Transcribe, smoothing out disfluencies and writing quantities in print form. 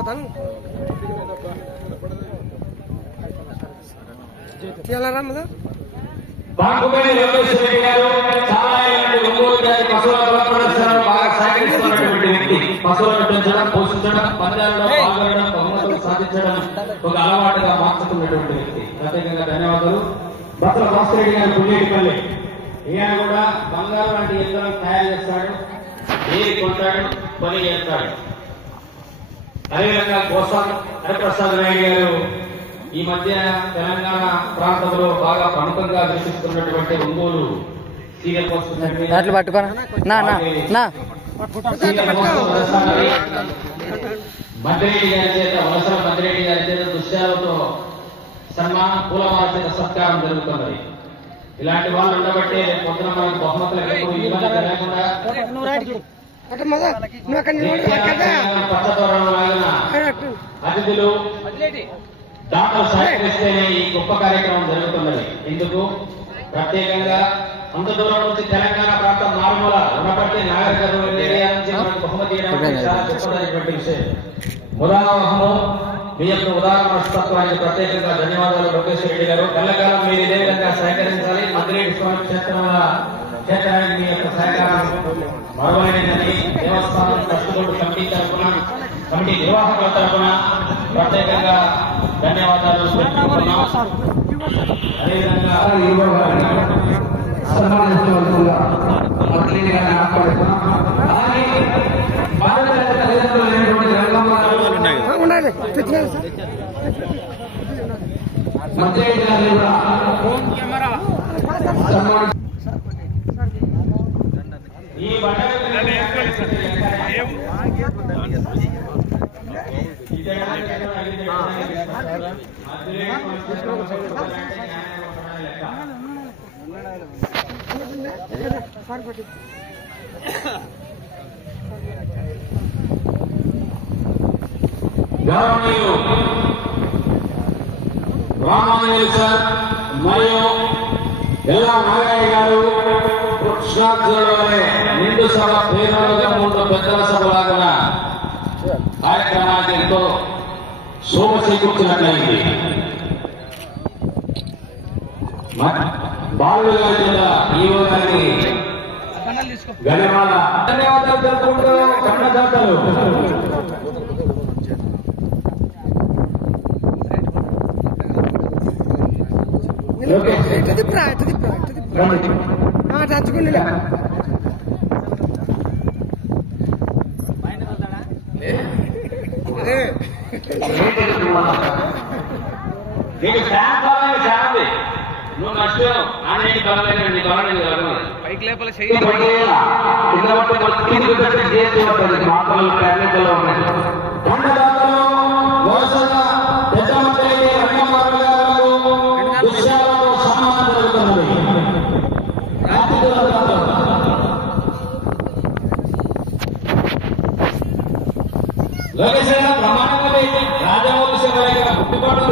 పోతాను తీయాలరా మీద బాగుపల్లి లోకేశ్వర రెడ్డి గారు చాలా ఏళ్ళ ఒంగోలు జాతి పశువుల ప్రదర్శనలో బాగా సహకరిస్తున్నటువంటి వ్యక్తి. పశువులను పెంచడం, పోషించడం, పందాలలో పాల్గొనడం, బహుమతులు సాధించడం ఒక అలవాటుగా మార్చుకున్నటువంటి వ్యక్తి. ప్రత్యేకంగా ధన్యవాదాలు. బత్తుల భాస్కరెడ్డి గారు పుల్లేటిపల్లి. ఈయన కూడా బంగారు లాంటి యంత్రాలు తయారు చేస్తాడు, ఏది కొంటాడు, పని చేస్తాడు. అదేవిధంగా కోసం హరిప్రసాద్ నాయుడు గారు ఈ మధ్య తెలంగాణ ప్రాంతంలో బాగా ప్రముఖంగా దర్శిస్తున్నటువంటి ఒంగోలు సీనియర్ పోస్ట్ మంత్రిరెడ్డి గారి చేత వలసల మంత్రిరెడ్డి గారి చేత దుశ్యాలతో సన్మానం, పూలమాల చేత సత్కారం జరుగుతున్నది. ఇలాంటి వాళ్ళు ఉండబట్టే పొద్దున మనకు బహుమతులకు ఇబ్బంది లేకుండా పచ్చదొరలు లాగిన అతిథులు దాంట్లో సహకరిస్తేనే ఈ గొప్ప కార్యక్రమం జరుగుతున్నది. ఇందుకు ప్రత్యేకంగా అంత దూరం నుంచి తెలంగాణ ప్రాంతం మారుమూల ఉన్నప్పటి నాగరికత ఏరియా నుంచి మనకు బహుమతి ఇవ్వడానికి చాలా గొప్పదైనటువంటి విషయం. ముదావహము మీ యొక్క ఉదాహరణ మనస్తత్వానికి ప్రత్యేకంగా ధన్యవాదాలు లోకేశ్వర రెడ్డి గారు. కళ్ళకాలం మీరు ఇదే విధంగా సహకరించాలి. మంత్రిరెడ్డి స్వామి క్షేత్రానికి మీ యొక్క సహకారం మరవలేనిదని దేవస్థానం ట్రస్ట్ కమిటీ తరఫున, కమిటీ నిర్వాహకుల తరఫున ప్రత్యేకంగా ధన్యవాదాలు తెలుపుతున్నాం. అదేవిధంగా సన్మానించవలసిందిగా మంత్రిరెడ్డి గారిని ఆహ్వానిస్తున్నాం. అలాగే భారతదేశ తల్లిదండ్రులైనటువంటి మంత్రిరెడ్డి గారిని కూడా ఈ గౌరవనీయులు రామాంజనేయులు సార్ మరియు ఎల్లా నాగయ్య గారు కృష్ణార్జునులనే నిండు సభ పేరుగా ముందు పెద్దల సభ లాగా కార్యక్రమానికి ఎంతో శోభ చేకూర్చినట్లయింది. బాలుడు గారి జిల్లా ఈవో గారికి ధన్యవాదాలు తెలుపుకుంటూ కన్నదాతలు నీకు ఫ్యాన్ కావాలి, ఫ్యాన్ నువ్వు నష్టం ఆనే కావాలండి, కావాలండి పైకి లేపల లోకేశ్వర ప్రమాణంగా రాజవంశ గుర్తుపాటు